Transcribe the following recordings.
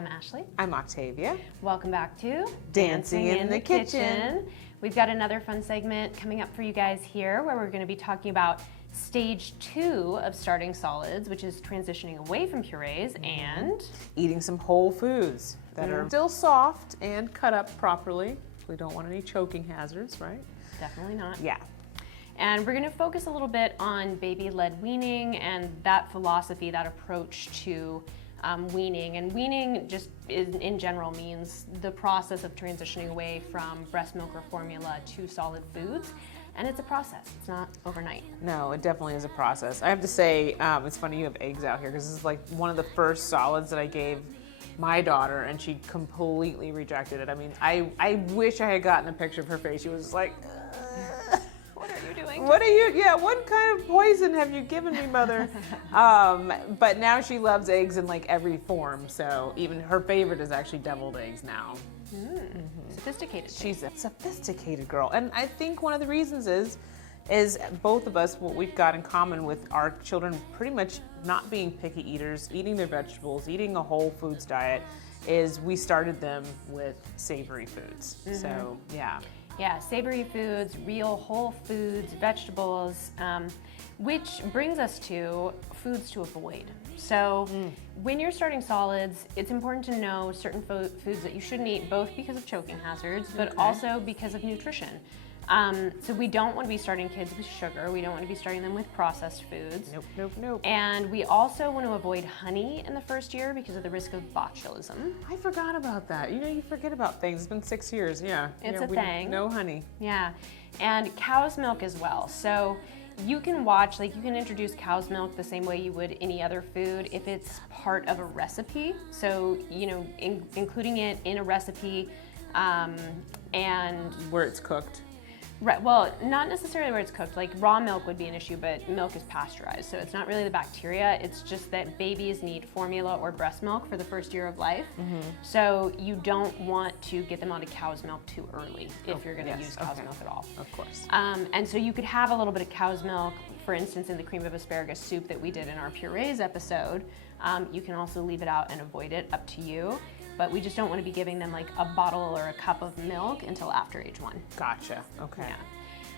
I'm Ashley. I'm Octavia. Welcome back to Dancing in the Kitchen. We've got another fun segment coming up for you guys here where we're going to be talking about stage 2 of starting solids, which is transitioning away from purees and eating some whole foods that are still soft and cut up properly. We don't want any choking hazards, right? Definitely not. Yeah. And we're going to focus a little bit on baby-led weaning and that philosophy, that approach to weaning. And weaning just in general means the process of transitioning away from breast milk or formula to solid foods. And it's a process. It's not overnight. No, it definitely is a process. I have to say, it's funny you have eggs out here because this is like one of the first solids that I gave my daughter and she completely rejected it. I mean, I wish I had gotten a picture of her face. She was like, what kind of poison have you given me, mother? But now she loves eggs in like every form. So even her favorite is actually deviled eggs now. Sophisticated. She's a sophisticated girl. And I think one of the reasons is both of us, what we've got in common with our children pretty much not being picky eaters, eating their vegetables, eating a whole foods diet, is we started them with savory foods. So, yeah. Yeah, savory foods, real whole foods, vegetables, which brings us to foods to avoid. So when you're starting solids, it's important to know certain foods that you shouldn't eat, both because of choking hazards, but also because of nutrition. So we don't want to be starting kids with sugar. We don't want to be starting them with processed foods. Nope. And we also want to avoid honey in the first year because of the risk of botulism. I forgot about that. You know, you forget about things. It's been 6 years, yeah. It's a thing. No honey. Yeah, and cow's milk as well. So you can you can introduce cow's milk the same way you would any other food if it's part of a recipe. So, you know, including it in a recipe and where it's cooked. Right, well, not necessarily where it's cooked. Like raw milk would be an issue, but milk is pasteurized, so it's not really the bacteria. It's just that babies need formula or breast milk for the first year of life. So you don't want to get them onto cow's milk too early if you're going to use cow's milk at all. Of course. And so you could have a little bit of cow's milk, for instance, in the cream of asparagus soup that we did in our purees episode. You can also leave it out and avoid it, up to you. But we just don't want to be giving them like a bottle or a cup of milk until after age 1. Gotcha, okay.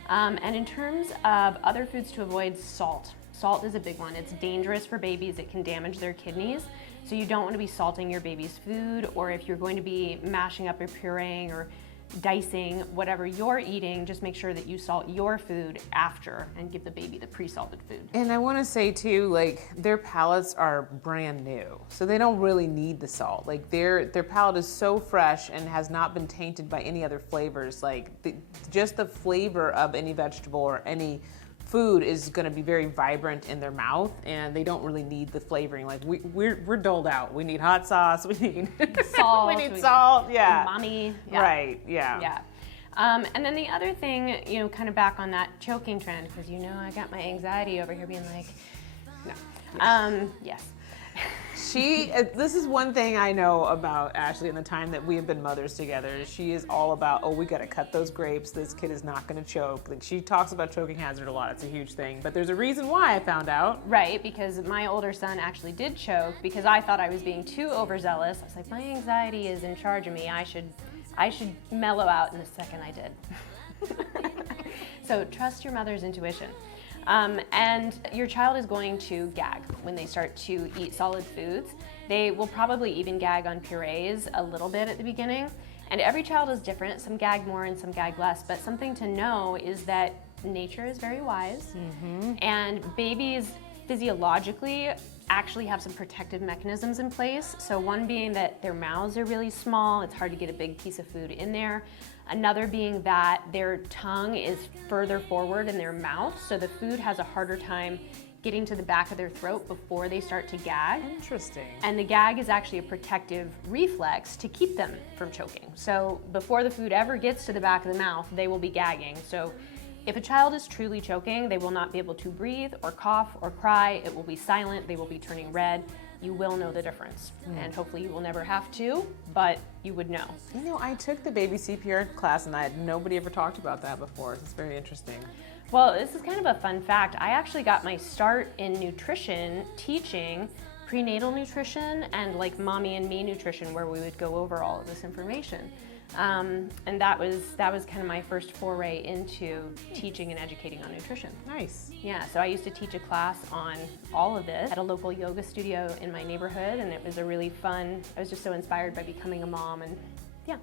Yeah. And in terms of other foods to avoid, salt. Salt is a big one. It's dangerous for babies. It can damage their kidneys. So you don't want to be salting your baby's food, or if you're going to be mashing up or pureeing or dicing whatever you're eating, just make sure that you salt your food after and give the baby the pre-salted food. And I want to say too, like their palates are brand new, so they don't really need the salt. Like their palate is so fresh and has not been tainted by any other flavors. Like just the flavor of any vegetable or any food is going to be very vibrant in their mouth, and they don't really need the flavoring. Like we're doled out. We need hot sauce. We need salt. we need salt. Yeah. Umami. Yeah. Right. Yeah. Yeah. And then the other thing, you know, kind of back on that choking trend, because you know I got my anxiety over here being like, no. Yes. This is one thing I know about Ashley in the time that we have been mothers together. She is all about, we got to cut those grapes. This kid is not going to choke. Like she talks about choking hazard a lot. It's a huge thing. But there's a reason why I found out. Right, because my older son actually did choke because I thought I was being too overzealous. I was like, my anxiety is in charge of me. I should mellow out, and the second I did. So trust your mother's intuition. And your child is going to gag when they start to eat solid foods. They will probably even gag on purees a little bit at the beginning. And every child is different. Some gag more and some gag less. But something to know is that nature is very wise. And babies physiologically actually have some protective mechanisms in place. So one being that their mouths are really small. It's hard to get a big piece of food in there. Another being that their tongue is further forward in their mouth, so the food has a harder time getting to the back of their throat before they start to gag. Interesting. And the gag is actually a protective reflex to keep them from choking. So before the food ever gets to the back of the mouth, they will be gagging. So if a child is truly choking, they will not be able to breathe or cough or cry. It will be silent. They will be turning red. You will know the difference. And hopefully you will never have to, but you would know. You know, I took the baby CPR class and nobody ever talked about that before. It's very interesting. Well, this is kind of a fun fact. I actually got my start in nutrition teaching prenatal nutrition and like mommy and me nutrition, where we would go over all of this information. And that was kind of my first foray into teaching and educating on nutrition. Nice. Yeah, so I used to teach a class on all of this at a local yoga studio in my neighborhood, and it was a really fun, I was just so inspired by becoming a mom, and yeah.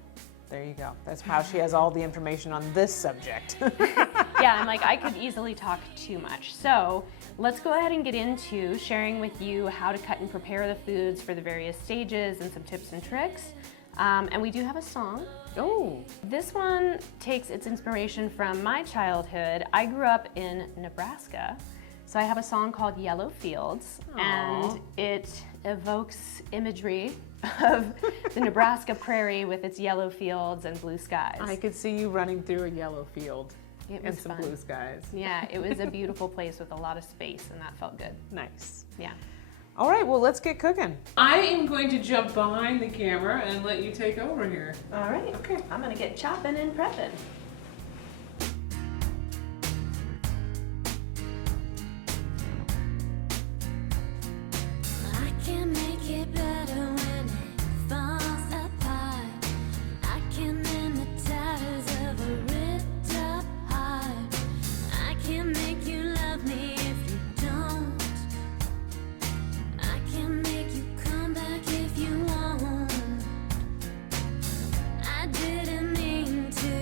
There you go. That's how she has all the information on this subject. Yeah, I'm like, I could easily talk too much. So let's go ahead and get into sharing with you how to cut and prepare the foods for the various stages and some tips and tricks. And we do have a song. Oh. This one takes its inspiration from my childhood. I grew up in Nebraska, so I have a song called Yellow Fields. Aww. And it evokes imagery of the Nebraska prairie with its yellow fields and blue skies. I could see you running through a yellow field It and was some fun. blue skies. Yeah, it was a beautiful place with a lot of space, and that felt good. Nice. Yeah. All right, well, let's get cooking. I am going to jump behind the camera and let you take over here. All right. Okay. I'm gonna get chopping and prepping. I can make it better when it falls apart. I can mend the tatters of a ripped up heart. I can make you love me if you don't. I can make you come back if you won't. I didn't mean to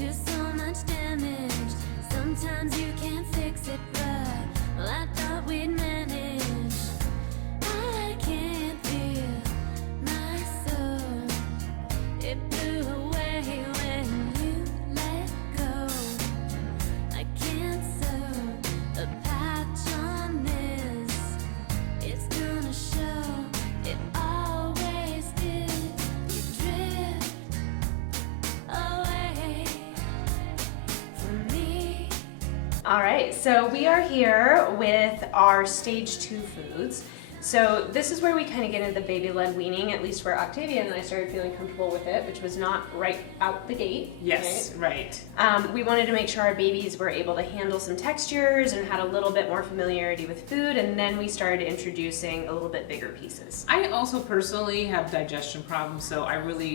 do so much damage. Sometimes you can't fix it, but well, I thought we'd manage. I can't feel my soul. It blew away when you let go. I can't sew a patch on this. It's gonna show. It always did. You drift away from me. All right, so we are here with our stage 2 foods. So this is where we kind of get into the baby-led weaning, at least where Octavia and I started feeling comfortable with it, which was not right out the gate. Yes, right. We wanted to make sure our babies were able to handle some textures and had a little bit more familiarity with food, and then we started introducing a little bit bigger pieces. I also personally have digestion problems, so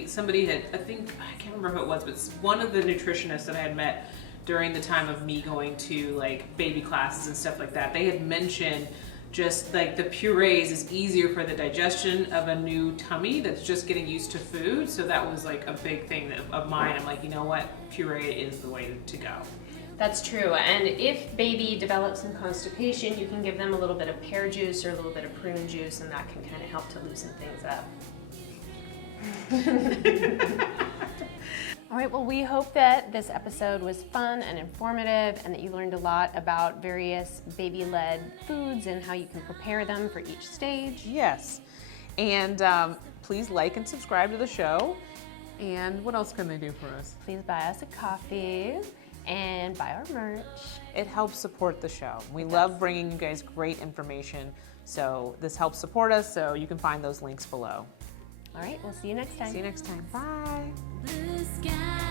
somebody had, I can't remember who it was, but one of the nutritionists that I had met during the time of me going to like baby classes and stuff like that, they had mentioned just like the purees is easier for the digestion of a new tummy that's just getting used to food. So that was like a big thing of mine. I'm like, you know what? Puree is the way to go. That's true, and if baby develops some constipation, you can give them a little bit of pear juice or a little bit of prune juice, and that can kind of help to loosen things up. All right, well, we hope that this episode was fun and informative and that you learned a lot about various baby-led foods and how you can prepare them for each stage. Yes. And please like and subscribe to the show. And what else can they do for us? Please buy us a coffee and buy our merch. It helps support the show. We love bringing you guys great information. So this helps support us, so you can find those links below. All right, we'll see you next time. See you next time. Bye. Blue sky.